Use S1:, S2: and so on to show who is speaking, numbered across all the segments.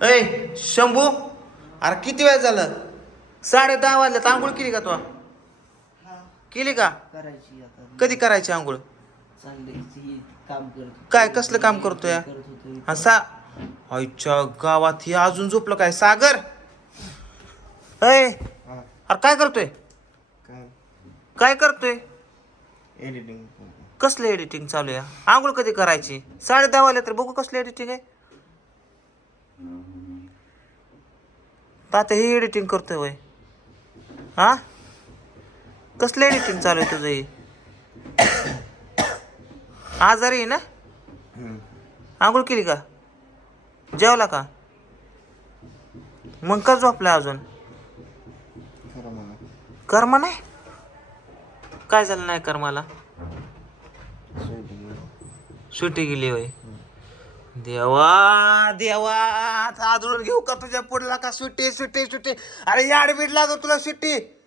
S1: ऐ शंभू अरे किती वेळ झालं? साडे दहा वाजल्यात. आंघोळ केली का तू? केली का?
S2: करायची आता.
S1: कधी करायची आंघोळ?
S2: काम करत.
S1: काय कसलं काम करतोय?
S2: करत होतो
S1: हा सा आईच्या गावात हे अजून झोपलं काय? सागर? ऐ
S3: हा,
S1: अरे काय करतोय?
S3: काय?
S1: काय करतोय?
S3: एडिटिंग
S1: कसलं एडिटिंग चालू आहे? आंघोळ कधी करायची? साडे दहा वाजले तर बघू कसलं एडिटिंग आहे. तात्या हे एडिटिंग करतोय वय. हा? कसलं एडिटिंग चालू आहे तुझं हे? आजारी आहे ना? आंघोळ केली का? जेवला का? मग का झोपला अजून? कर्म नाही? काय झालं नाही कर्माला. सुट्टी गेली होय. देवा देवा आता आदळून घेऊ का तुझ्या पुढला का? सुट्टी सुट्टी सुट्टी. अरे याड बीड लागो तुला सुट्टी.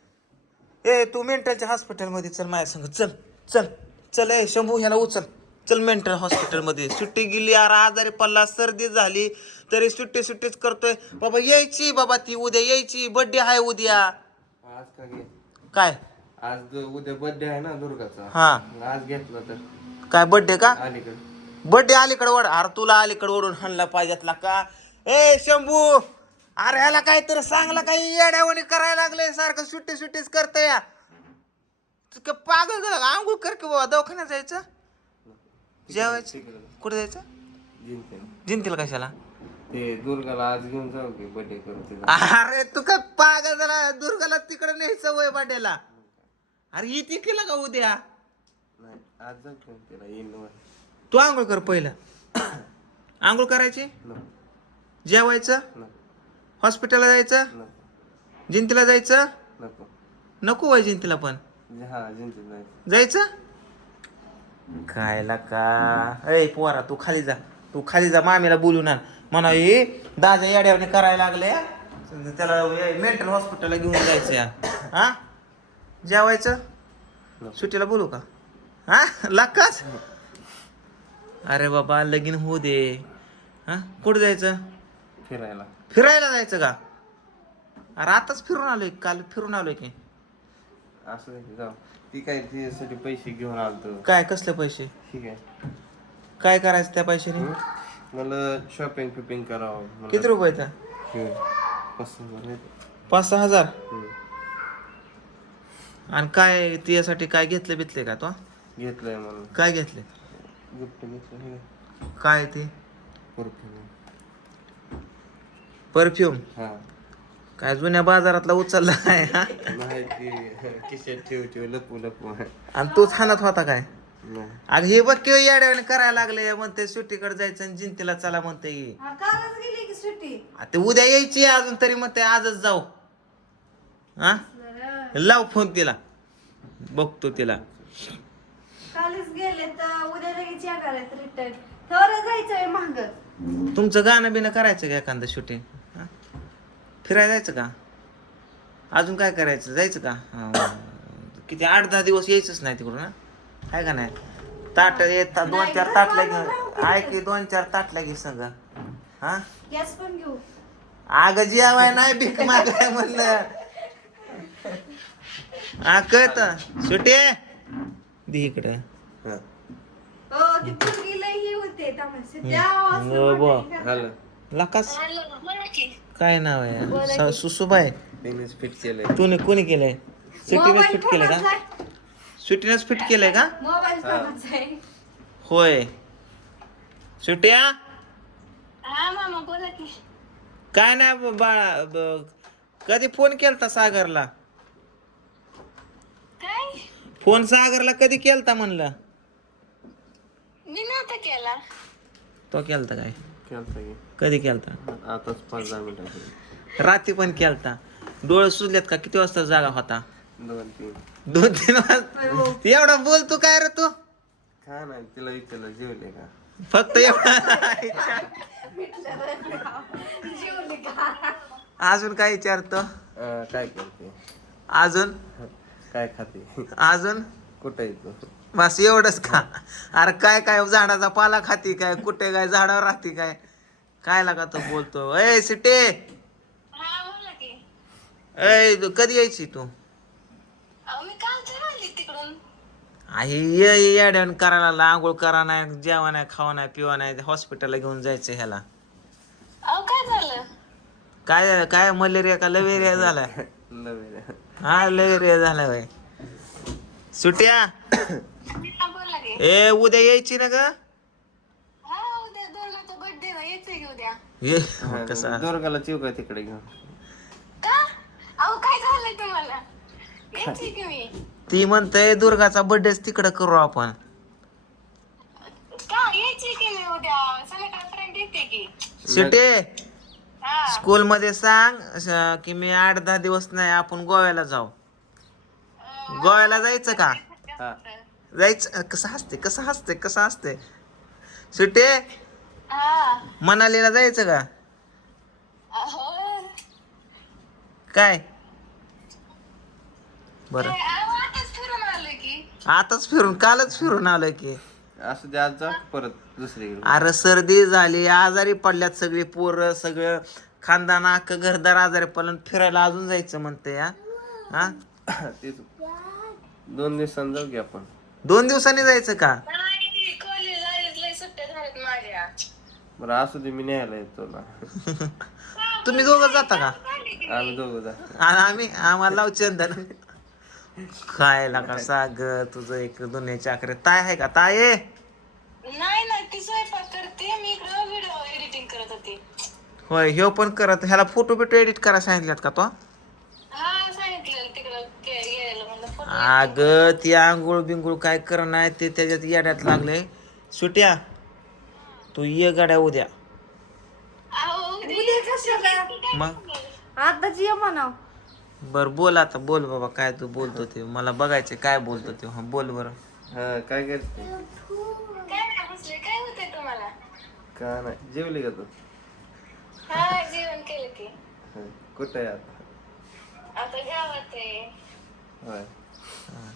S1: ए तू मेंटलच्या हॉस्पिटलमध्ये चल माझ्या संग. चल चल चल ए शंभू ह्याला उचल. चल मेंटल हॉस्पिटलमध्ये. सुट्टी गेली अरे आजारी पडला सर्दी झाली तरी सुट्टी सुट्टीच करतोय. बाबा यायची बाबा ती उद्या यायची. बड्डे आहे उद्या.
S3: आज का घे?
S1: काय?
S3: आज द- उद्या बर्थडे आहे ना दुर्गाचा.
S1: हा.
S3: आज घेतला तर.
S1: काय बड्डे का?
S3: अलीकडे.
S1: बड्डे अलीकडे ओढ. अरे तुला अलीकडे ओढून हाणला पाहिजेतला का? ए शंभू! अरे ह्याला काहीतरी सांगला काही येड्यावणी करायला लागले सारखं सुट्टी सुट्टीच करतय. या पागल झाला? आंघोळ कर की बाबा दवाखान्यात जायचं? जेवायचं? कुठे जायचं? जिंतील. कशाला?
S3: ते दुर्गाला आज घेऊन जाऊ की बर्थडे करू
S1: अरे तू काय पागल झाला? दुर्गाला तिकडे न्यायचं वय बड्डेला. अरे येते केला का उद्या?
S3: आज जाऊ तिला वर.
S1: तू आंघोळ कर पहिलं. आंघोळ करायची? जेवायचं? हॉस्पिटलला जायचं? जिंतीला जायचं?
S3: नको.
S1: नको वय जिंतीला पण.
S3: हा जायचं.
S1: खायला का? ए पोरा तू खाली जा. तू खाली जा मामीला बोलून आण. म्हणा ये दादा येड्यावने करायला लागले. त्याला मेंटल हॉस्पिटलला घेऊन जायचं या. हा? जेवायचं? सुट्टीला बोलू का? हा? लाकाच अरे बाबा लगीन होऊ दे. हा? कुठं जायचं?
S3: फिरायला.
S1: फिरायला जायचं का? अरे आताच फिरून आलोय काल फिरून आलोय की.
S3: असं नाही की जाऊ. ती काय तिच्यासाठी पैसे घेऊन आलतो.
S1: काय कसले पैसे?
S3: ठीक आहे.
S1: काय करायचं त्या पैशाने?
S3: मला शॉपिंग फिपिंग करावं. मला-
S1: किती रुपयाचा
S3: झालं.
S1: पाच सहा हजार
S3: हम्म.
S1: आणि काय तिच्यासाठी काय घेतले बितले का तो?
S3: घेतलंय मला.
S1: काय घेतले
S3: हे
S1: काय ते?
S3: परफ्यूम.
S1: परफ्यूम?
S3: हा.
S1: काय जुन्या बाजारातला उचलला आहे हा?
S3: नाही ते खिशात ठेव ठेव लपू लपू.
S1: आणि तोच हाणत होता काय?
S3: नाही.
S1: अगं हे बघ किंवा येड्याने करायला लागले म्हणते सुट्टीकडे जायचं आणि जिंतीला चला म्हणते. हा,
S4: कालच गेली की सुट्टी.
S1: आ, ते उद्या यायची आहे अजून तरी म्हणते आजच जाऊ. हा. लाव फोन तिला. बघतो तिला.
S4: कालच गेले तर उद्या लगेच येणार आहेत रिटर्न थोडं जायचंय माग.
S1: तुमचं गाणं बिणं करायचं का एखादं शूटिंग फिरायला जायचं का? अजून काय करायचं? जायचं का? हा. किती आठ दहा दिवस यायचंच नाही तिकडून ना आहे का नाही? ताट येतात दोन चार ताटल्या घे आहे की दोन चार ताटल्या घे संग. हा?
S4: गॅस पण घेऊ.
S1: अग जेवाय नाही भीक मागाय म्हणलं. हा कळत. सुटे दे इकडं.
S3: हा.
S4: हो.
S3: झालं.
S1: लकास. काय नाव आहे? सुसुबाई.
S3: त्यांनीच फिट केलंय.
S1: तूने कोणी केलंय? सुटीनेच फिट केलंय का? सुटीनेच फिट केलंय का?
S4: मोबाईल फोनच आहे?
S1: होय. सुट्या?
S4: हा मामा बोला की.
S1: काय नाही बाळा ब- कधी फोन केलता सागरला? फोन सागरला कधी केलता म्हणलं?
S4: मी नव्हता केला.
S1: तो केलता काय?
S3: केलता की.
S1: कधी केलता?
S3: आताच पाच दहा मिनिटात
S1: रात्री पण केलता. डोळे सुजलेत का? किती वाजता जागा होता?
S3: दोन तीन.
S1: दोन तीन वाजता एवढा बोलतो काय रे तू?
S3: काय नाही तिला विचारलं जेवले का?
S1: फक्त एवढा अजून काय विचारतो?
S3: अं, काय करते
S1: अजून?
S3: काय खाते?
S1: अजून?
S3: कुठं येतो
S1: बस एवढंच का? अरे काय काय झाडाचा पाला खाती काय? कुठे काय झाडावर राहते काय? काय लागा तो बोलतो? अय सिटे!
S5: हा
S1: तू कधी यायची तू? आई ये ये येड्यान करायला आंघोळ करा नाही जेवा नाही खावा नाही पिवा नाही हॉस्पिटलला घेऊन जायचं ह्याला.
S5: काय झालं?
S1: काय झालं काय मलेरिया का लवेरिया झालाय हा लवेरिया झालाय बाई. सुट्या?
S5: हा बोला की
S1: ए उद्या यायची ना ग?
S5: हा बर्थडे की
S1: कसा?
S3: दुर्गाला चिव काय तिकडे घेऊन?
S5: का? की
S1: ती म्हणते दुर्गाचा बर्थडेच तिकडं करू आपण.
S5: का? की की.
S1: सुटे
S5: हा
S1: स्कूल मध्ये सांग अशा की मी आठ दहा दिवस नाही आपण गोव्याला जाऊ. गोव्याला जायचं का?
S3: हा.
S1: जायचं कसं हसते कसं हसते कसं हसते? सुटे
S5: हा.
S1: मनालीला जायचं का? काय? बरं.
S5: आताच फिरून आलोय की.
S1: आताच फिरून कालच फिरून आलोय की.
S3: असं आज जा परत दुसरीकडे
S1: अरे सर्दी झाली आजारी पडल्यात सगळी पोरं सगळं खानदान अख्खं घरदार आजारी पडलं फिरायला अजून जायचं म्हणते हा? हा?
S3: तेच. दोन दिवसांनी जाऊ की आपण.
S1: दोन दिवसांनी जायचं का?
S5: नाही कॉलेज लय सुट्ट्या झाल्यात माझ्या.
S3: बरं असू दे मी न्यायला येतो ना.
S1: तुम्ही दोघं जाता का?
S3: आम्ही दोघं जा
S1: आणि आम्ही आम्हाला लाव चंदन खायला का साग? तुझं एक दुनियाची आखरे ताय आहे का? ताय आहे?
S5: नाही ना ती स्वयंपाक करते. मी इकडं व्हिडिओ एडिटिंग करत होती.
S1: होय ह्यो पण करत. ह्याला फोटो बिटो एडिट करा सांगितल्यात का तो?
S5: हा सांगितलेलं तिकडं गे- गेलेलं म्हणलं फोटो
S1: अग ती आंघोळ बिंगोळ काय कर नाही ते त्याच्यात येड्यात लागले. सुट्या तू ये गाड्या उद्या.
S5: अहो
S1: मग?
S4: आताच ये म्हणाव.
S1: बर बोल आता बोल बाबा काय तू बोलतो ते. मला बघायचे काय बोलतो ते. हा बोल बर.
S3: हा काय करते?
S5: काय नाही बसले काय होतंय तुम्हाला?
S3: का नाही. जेवली का तू?
S5: हा जेवण केलं की.
S3: हं. कुठे आहे आता?
S5: आता गावात आहे.
S3: होय.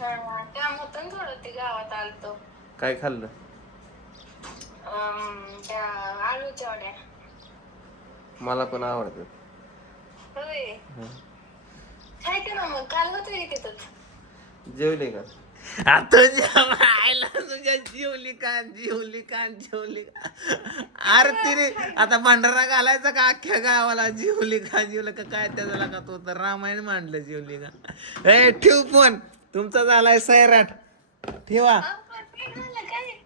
S5: हा, काम होतं ना थोडं ते गावात आलतो.
S3: काय खाल्लं?
S5: अं, त्या आलूच्या वड्या.
S1: मला पण आवडतं
S5: होय.
S1: हं.
S5: काय करा मग? काल होतं की तिथं?
S3: जेवली का?
S1: आता आईला तुझ्या जेवली का? जेवली का? जेवली का? अरे तिने आता भांडारा घालायचा का अख्ख्या गावाला? जेवली का? जेवली का? काय त्याचा का तो तर रामायण मांडलं जेवली का? ए ठेव फोन. तुमचा झालाय सैराट. ठेवा.
S5: काय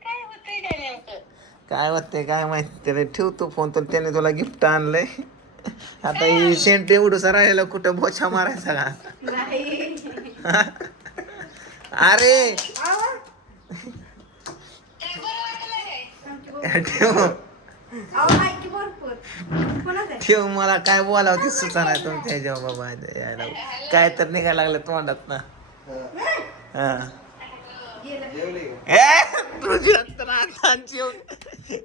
S5: काय होतंय काय नेमकं?
S1: काय वाटतंय काय माहिती? त्याने ठेवतो फोन. तर त्याने तुला गिफ्ट आणलंय. आता ही सेंट एवढूसा राहिलेला कुठं बोछा मारायचा का? अरे! ठेव? ठेव मला काय बोलावं ते सुचा नाही तुमच्या ह्याच्यावर बाबा. यायला काय तर निघायला लागलं तोंडात ना हा तुझ्या तर आता जेवण